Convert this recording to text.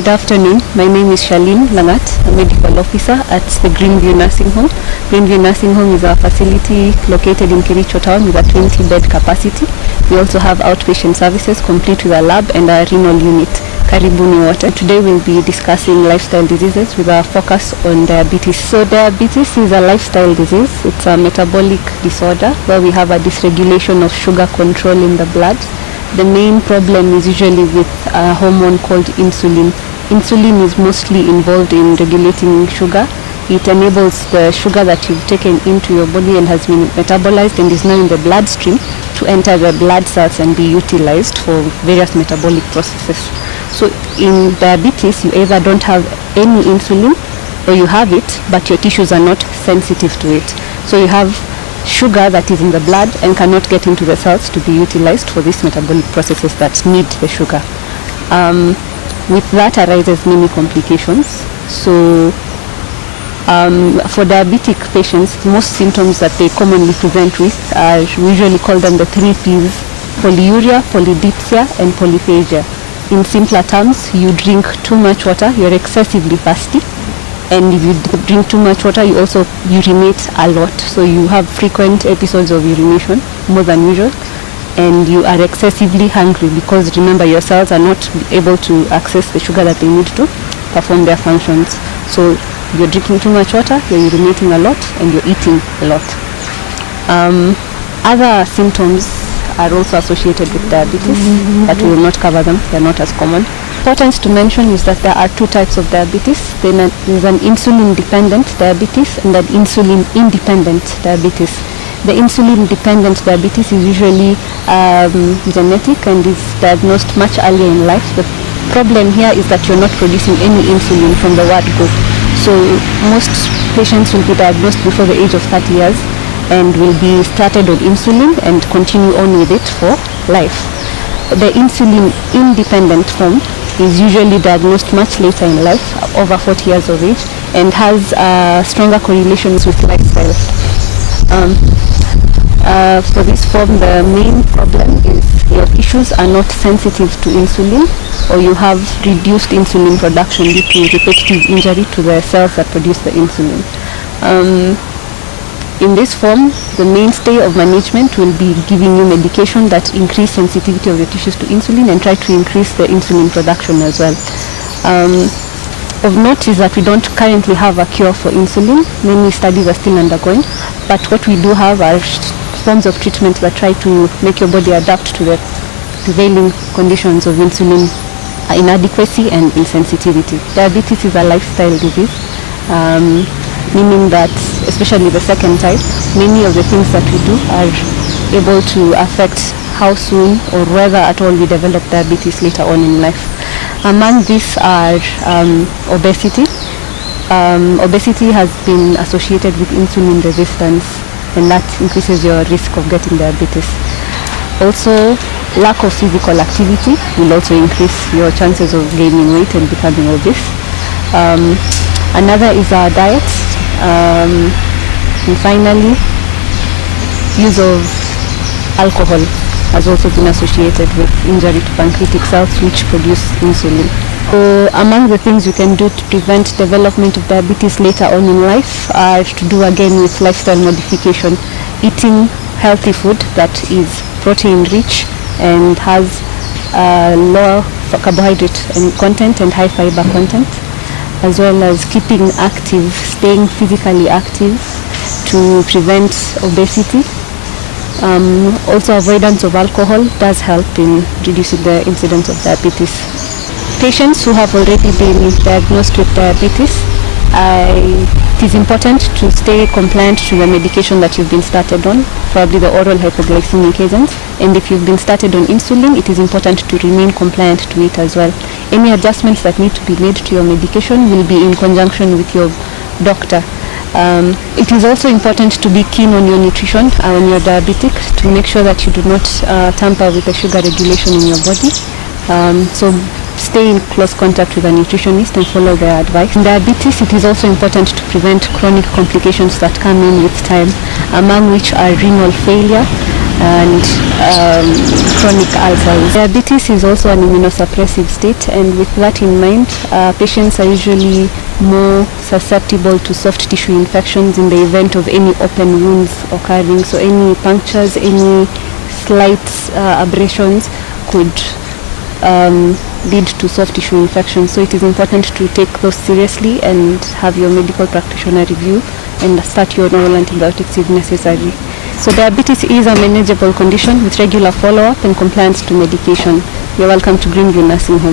Good afternoon. My name is Charlene Langat, a medical officer at the Greenview Nursing Home. Greenview Nursing Home is a facility located in Kericho town with a 20-bed capacity. We also have outpatient services complete with a lab and a renal unit. Karibuni wote. Today we'll be discussing lifestyle diseases with a focus on diabetes. So diabetes is a lifestyle disease. It's a metabolic disorder where we have a dysregulation of sugar control in the blood. The main problem is usually with a hormone called insulin. Insulin is mostly involved in regulating sugar. It enables the sugar that you've taken into your body and has been metabolized and is now in the bloodstream to enter the blood cells and be utilized for various metabolic processes. So in diabetes, you either don't have any insulin or you have it, but your tissues are not sensitive to it. So you have sugar that is in the blood and cannot get into the cells to be utilized for these metabolic processes that need the sugar. With that arises many complications. So for diabetic patients, most symptoms that they commonly present with are, we usually call them the 3 Ps: polyuria, polydipsia, and polyphagia. In simpler terms, you drink too much water, you're excessively thirsty, and if you drink too much water, you also urinate a lot. So you have frequent episodes of urination, more than usual, and you are excessively hungry because remember, your cells are not able to access the sugar that they need to perform their functions. So you're drinking too much water, you're urinating a lot, and you're eating a lot. Other symptoms are also associated with diabetes, but we will not cover them, they're not as common. Important to mention is that there are 2 types of diabetes. There is an insulin-dependent diabetes and an insulin-independent diabetes. The insulin-dependent diabetes is usually genetic and is diagnosed much earlier in life. The problem here is that you're not producing any insulin from the word go. So most patients will be diagnosed before the age of 30 years and will be started on insulin and continue on with it for life. The insulin-independent form is usually diagnosed much later in life, over 40 years of age, and has stronger correlations with lifestyle. For this form, the main problem is your tissues are not sensitive to insulin, or you have reduced insulin production due to repetitive injury to the cells that produce the insulin. In this form, the mainstay of management will be giving you medication that increase sensitivity of your tissues to insulin and try to increase the insulin production as well. Of note is that we don't currently have a cure for insulin. Many studies are still undergoing, but what we do have are forms of treatment that try to make your body adapt to the prevailing conditions of insulin inadequacy and insensitivity. Diabetes is a lifestyle disease, meaning that, especially the second type, many of the things that we do are able to affect how soon or whether at all we develop diabetes later on in life. Among these are obesity. Obesity has been associated with insulin resistance, and that increases your risk of getting diabetes. Also, lack of physical activity will also increase your chances of gaining weight and becoming obese. Another is our diet. And finally, use of alcohol has also been associated with injury to pancreatic cells which produce insulin. So among the things you can do to prevent development of diabetes later on in life are to do again with lifestyle modification, eating healthy food that is protein rich and has lower carbohydrate content and high fiber content, as well as keeping active, staying physically active to prevent obesity. Also, avoidance of alcohol does help in reducing the incidence of diabetes. Patients who have already been diagnosed with diabetes, it is important to stay compliant to the medication that you've been started on, probably the oral hypoglycemic agents, and if you've been started on insulin, it is important to remain compliant to it as well. Any adjustments that need to be made to your medication will be in conjunction with your doctor. It is also important to be keen on your nutrition when you're diabetic, to make sure that you do not tamper with the sugar regulation in your body. So stay in close contact with a nutritionist and follow their advice. In diabetes, it is also important to prevent chronic complications that come in with time, among which are renal failure, and chronic ulcers. Diabetes is also an immunosuppressive state, and with that in mind, patients are usually more susceptible to soft tissue infections in the event of any open wounds occurring. So any punctures, any slight abrasions could lead to soft tissue infections. So it is important to take those seriously and have your medical practitioner review and start your oral antibiotics if necessary. So diabetes is a manageable condition with regular follow-up and compliance to medication. You're welcome to Greenview Nursing Home.